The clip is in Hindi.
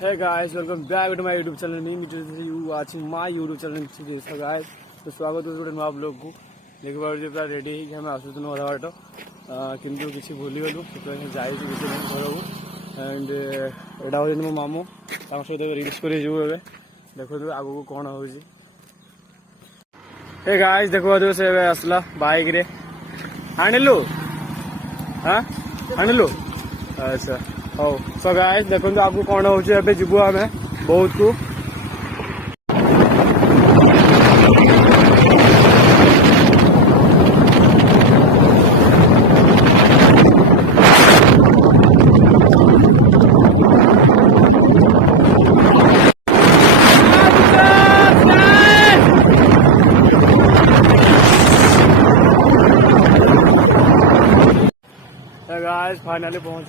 Hey guys, welcome back to my YouTube channel. Me, you watching my YouTube channel. So guys, तो स्वागत है गोटे नुआ ब्लॉग को देखि पारे पूरा रेडी है हम आसुतु अधा बाट किंतु किसी भूली गलु से जाई किसी घर को एंड एटा हो मो मामू सहित रिल्स कर देखो आगू को कौन हो। हे गाइस देखो से आसला बाइक रे आणिलु हाँ आणिलु अच्छा हौ। सो गाइस देखो आगू कौन हो जीवु आम बहुत को गाइस फाइनली पहुंच